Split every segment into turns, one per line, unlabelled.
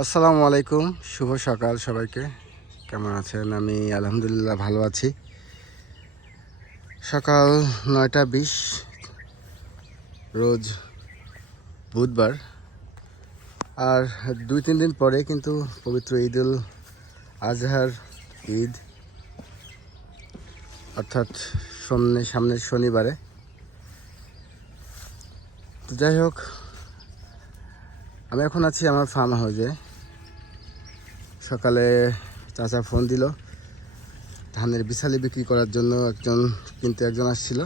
আসসালামু আলাইকুম, শুভ সকাল সবাইকে। কেমন আছেন? আমি আলহামদুলিল্লাহ ভালো আছি। সকাল নয়টা বিশ, রোজ বুধবার। আর দুই তিন দিন পরে কিন্তু পবিত্র ঈদ উল আজহার ঈদ, অর্থাৎ সামনে সামনের শনিবারে। তো যাই হোক আমি এখন আছি আমার ফার্ম হাউসে সকালে চাচা ফোন দিল, ধানের বিছালি বিক্রি করার জন্য একজন, কিনতে একজন আসছিল।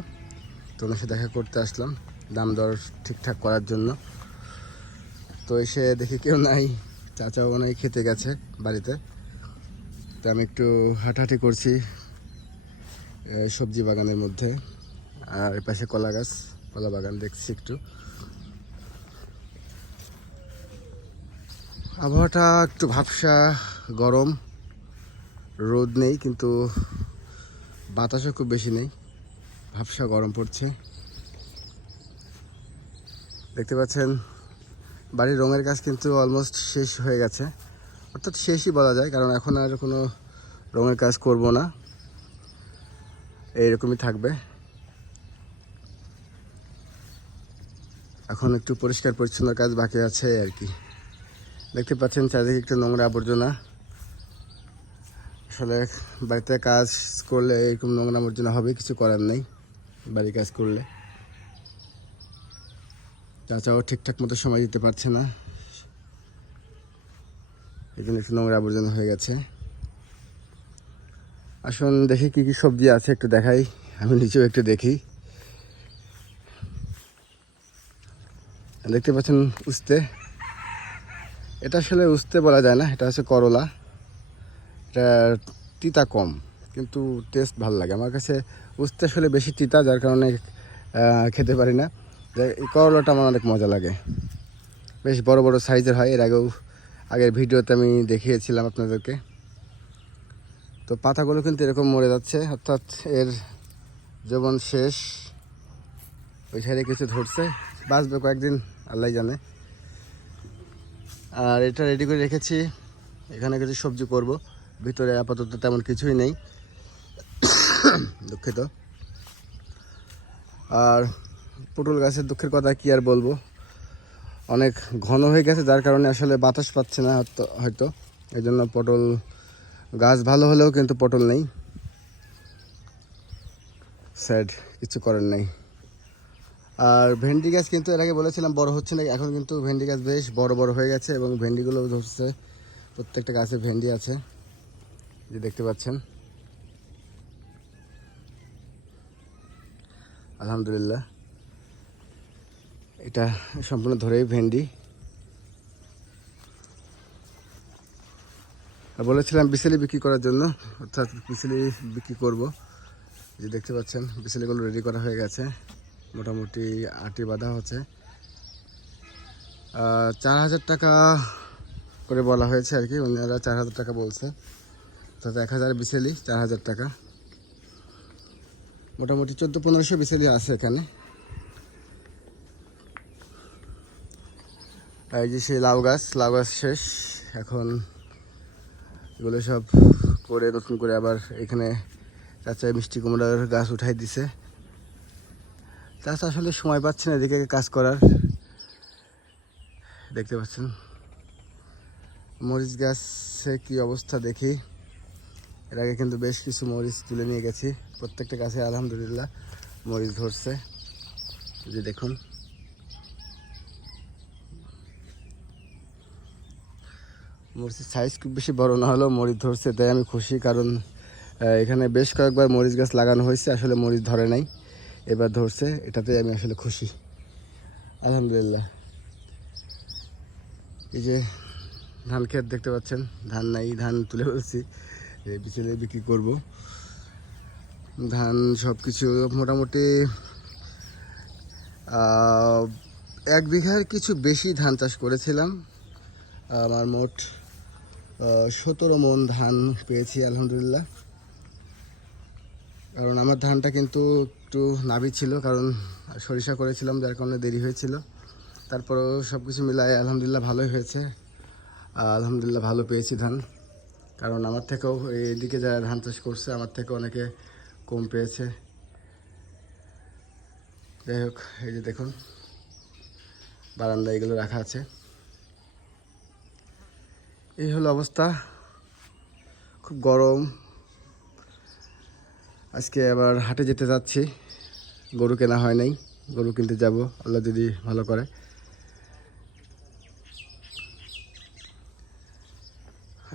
তো সাথে দেখা করতে আসলাম, দাম দর ঠিকঠাক করার জন্য। তো এসে দেখি কেউ নাই, চাচাও হয় খেতে গেছে বাড়িতে। তো আমি একটু হাঁটাহাঁটি করছি সবজি বাগানের মধ্যে। আর পাশে কলা গাছ, কলা বাগান দেখছি একটু। আবহাওয়াটা একটু ভাবসা, গরম, রোদ নেই, কিন্তু বাতাসও খুব বেশি নেই। ভাবসা গরম পড়ছে। দেখতে পাচ্ছেন, বাড়ির রঙের কাজ কিন্তু অলমোস্ট শেষ হয়ে গেছে। অর্থাৎ শেষই বলা যায়, কারণ এখন আর কোনো রঙের কাজ করব না। এইরকমই থাকবে। এখন একটু পরিষ্কার পরিচ্ছন্ন কাজ বাকি আছে আর কি। দেখতে পাচ্ছেন চারিদিকে একটু নোংরা আবর্জনা। আসলে বাড়িতে কাজ করলে এরকম নোংরা আবর্জনা হবে, কিছু করার নেই বাড়ির কাজ করলে। চাচাও ঠিকঠাক মতো সময় দিতে পারছে না। জন্য একটু নোংরা আবর্জনা হয়ে গেছে। আসুন দেখি কি কি সবজি আছে, একটু দেখাই। আমি নিচেও একটু দেখি। দেখতে পাচ্ছেন উস্তে। এটা আসলে উঠতে বলা যায় না, এটা হচ্ছে করলা। এটা তিতা কম, কিন্তু টেস্ট ভালো লাগে। আমার কাছে উঠতে আসলে বেশি তিতা, যার কারণে খেতে পারি না। এই করলাটা আমার অনেক মজা লাগে। বেশ বড় বড় সাইজের হয়। এর আগেও, আগের ভিডিওতে আমি দেখিয়েছিলাম আপনাদেরকে। তো পাতাগুলো কিন্তু এরকম মরে যাচ্ছে, অর্থাৎ এর জীবন শেষ। ওই সাইডে কিছু ধরছে। বাঁচবে কয়েকদিন আল্লাহ জানে। আর এটা রেডি করে রেখেছি। এখানে কিছু সবজি করব। ভিতরে আপাতত তেমন কিছুই নেই। দুঃখিত। আর পটল গাছের দুঃখের কথা কি আর বলব? অনেক ঘন হয়ে গেছে, যার কারণে আসলে বাতাস পাচ্ছে না হয়তো এই জন্য পটল গাছ ভালো হলেও কিন্তু পটল নেই। স্যাড কিছু করার নেই। আর ভেন্ডি গাছ কিন্তু এর আগে বলেছিলাম বড় হচ্ছে না এখন কিন্তু ভেন্ডি গাছ বেশ বড় বড় হয়ে গেছে এবং ভেন্ডিগুলো ধরছে। প্রত্যেকটা গাছে ভেন্ডি আছে যে দেখতে পাচ্ছেন। আলহামদুলিল্লাহ। এটা সম্পূর্ণ ধরেই ভেন্ডি। আর বলেছিলাম বিসেলি বিক্রি করার জন্য, অর্থাৎ বিসেলি বিক্রি করব। যে দেখতে পাচ্ছেন, বিসেলিগুলো রেডি করা হয়ে গেছে। মোটামুটি আটি বাঁধা হচ্ছে। চার হাজার টাকা করে বলা হয়েছে আর কি ওনারা চার হাজার টাকা বলছে। অর্থাৎ এক হাজার বিসেলি, চার হাজার টাকা। মোটামুটি চোদ্দ পনেরোশো বিসেলি আছে এখানে। এই যে সেই লাউ গাছ লাউ গাছ শেষ। এখন এগুলো সব করে নতুন করে আবার এখানে চাচা মিষ্টি কুমড়ার গাছ উঠাই দিছে। চাষা আসলে সময় পাচ্ছে না, এদিকে কাজ করার। দেখতে পাচ্ছেন। মরিচ গাছে কি অবস্থা দেখি। এর আগে কিন্তু বেশ কিছু মরিচ তুলে নিয়ে গেছি। প্রত্যেকটা গাছে আলহামদুলিল্লাহ মরিচ ধরছে। যে দেখুন। মরিচের সাইজ খুব বেশি বড় না হলেও মরিচ ধরছে, তাই আমি খুশি। কারণ এখানে বেশ কয়েকবার মরিচ গাছ লাগানো হয়েছে, আসলে মরিচ ধরে নাই। এবার ধরছে, এটাতে আমি আসলে খুশি। আলহামদুলিল্লাহ। এই যে ধান ক্ষেত দেখতে পাচ্ছেন, ধান নাই, ধান তুলে এই বিচলে বিক্রি করব। ধান সব কিছু মোটামুটি এক বিঘার কিছু বেশি ধান চাষ করেছিলাম। আমার মোট সতেরো মন ধান পেয়েছি, আলহামদুলিল্লাহ। কারণ আমার ধানটা কিন্তু একটু নাবি ছিল, কারণ সরিষা করেছিলাম, যার কারণে দেরি হয়েছিল। তারপরেও সব কিছু মিলায় আলহামদুলিল্লাহ ভালোই হয়েছে। আলহামদুলিল্লাহ ভালো পেয়েছি ধান। কারণ আমার থেকেও এইদিকে যারা ধান চাষ করছে, আমার থেকে অনেকে কম পেয়েছে। যাই হোক, এই যে দেখুন বারান্দা এগুলো রাখা আছে। এই হলো অবস্থা। খুব গরম আজকে আবার হাটে যেতে যাচ্ছি। গরু কেনা হয় নাই। গরু কিনতে যাব। আল্লাহ যদি ভালো করে।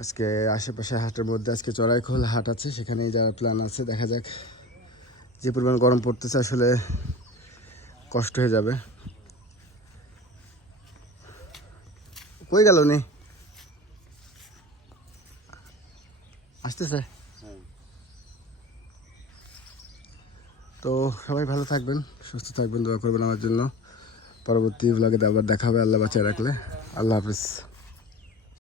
আজকে আশেপাশে হাটের মধ্যে আজকে চড়াইখোল হাট আছে। সেখানেই যাওয়ার প্ল্যান আছে। দেখা যাক যে পরিমাণ গরম পড়তেছে আসলে কষ্ট হয়ে যাবে। কই গেল নি আসতেছে? তো সবাই ভালো থাকবেন, সুস্থ থাকবেন, দোয়া করবেন আমার জন্য। পরবর্তী ভ্লগে আবার দেখা হবে, আল্লাহ বাঁচিয়ে রাখলে। আল্লাহ হাফিজ।